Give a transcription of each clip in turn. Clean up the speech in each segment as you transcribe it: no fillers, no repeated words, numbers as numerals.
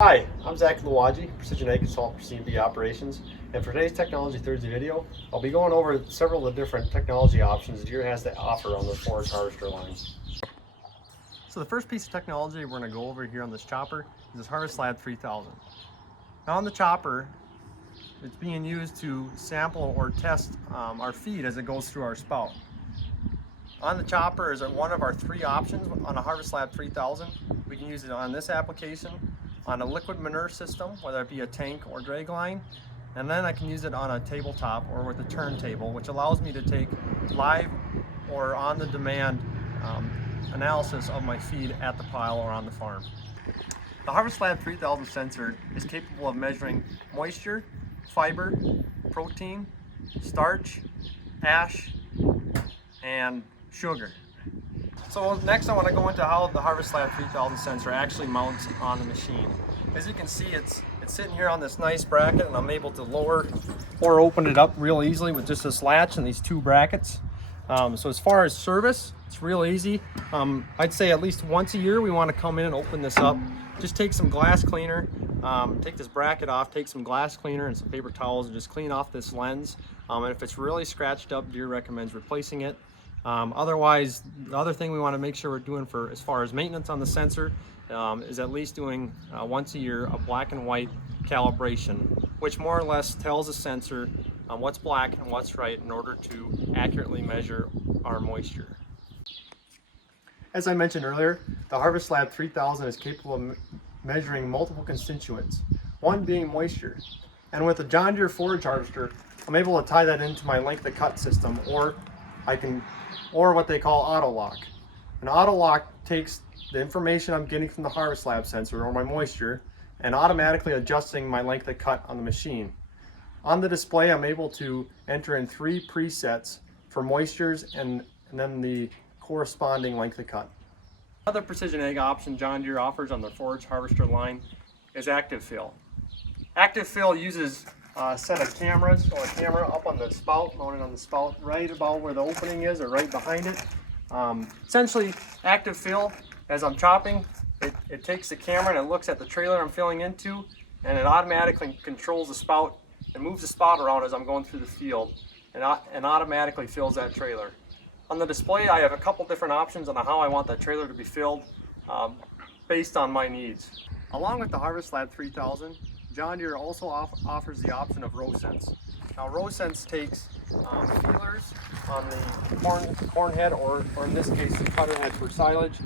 Hi, I'm Zach Luwaji, Precision Ag Consultant for C&B Operations, and for today's Technology Thursday video, I'll be going over several of the different technology options Deere has to offer on their Forage harvester line. So the first piece of technology we're going to go over here on this chopper is this HarvestLab 3000. Now on the chopper, it's being used to sample or test our feed as it goes through our spout. On the chopper is one of our three options on a HarvestLab 3000. We can use it on this application, on a liquid manure system, whether it be a tank or drag line, and then I can use it on a tabletop or with a turntable, which allows me to take live or on the demand analysis of my feed at the pile or on the farm. The HarvestLab 3000 sensor is capable of measuring moisture, fiber, protein, starch, ash, and sugar. So next I want to go into how the HarvestLab 3000 sensor actually mounts on the machine. As you can see, it's sitting here on this nice bracket, and I'm able to lower or open it up real easily with just this latch and these two brackets. So as far as service, it's real easy. I'd say at least once a year we want to come in and open this up. Just take some glass cleaner, take this bracket off, take some glass cleaner and some paper towels and just clean off this lens. And if it's really scratched up, Deere recommends replacing it. Otherwise, the other thing we want to make sure we're doing for as far as maintenance on the sensor is at least doing once a year a black and white calibration, which more or less tells the sensor what's black and what's right in order to accurately measure our moisture. As I mentioned earlier, the HarvestLab 3000 is capable of measuring multiple constituents, one being moisture. And with the John Deere forage harvester, I'm able to tie that into my length of cut system, or what they call AutoLock. An AutoLock takes the information I'm getting from the HarvestLab sensor or my moisture and automatically adjusting my length of cut on the machine. On the display, I'm able to enter in 3 presets for moistures and then the corresponding length of cut. Another precision ag option John Deere offers on their forage harvester line is Active Fill. Active Fill uses a set of cameras, or a camera up on the spout, mounted on the spout right about where the opening is or right behind it. Essentially, Active Fill, as I'm chopping, it takes the camera and it looks at the trailer I'm filling into, and it automatically controls the spout and moves the spout around as I'm going through the field, and automatically fills that trailer. On the display, I have a couple different options on how I want that trailer to be filled based on my needs. Along with the HarvestLab 3000, John Deere also offers the option of RowSense. Now RowSense takes feelers on the corn head, or in this case the cutter head for silage,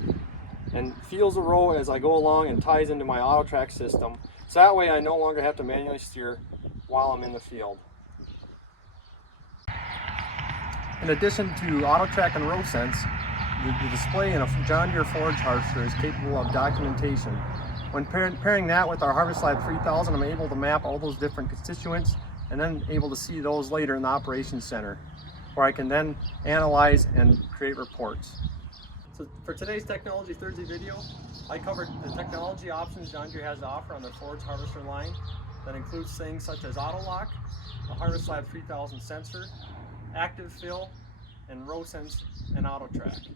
and feels a row as I go along and ties into my Autotrac system. So that way I no longer have to manually steer while I'm in the field. In addition to Autotrac and RowSense, the display in a John Deere forage harvester is capable of documentation. When pairing that with our HarvestLab 3000, I'm able to map all those different constituents and then able to see those later in the operations center, where I can then analyze and create reports. So for today's Technology Thursday video, I covered the technology options John Deere has to offer on their forage harvester line. That includes things such as AutoLock, a HarvestLab 3000 sensor, Active Fill, and RowSense and Autotrac.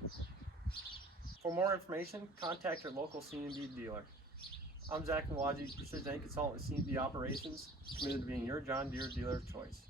For more information, contact your local C&B dealer. I'm Zach Luwaji, Precision Ag Consultant with C&B Operations, committed to being your John Deere dealer of choice.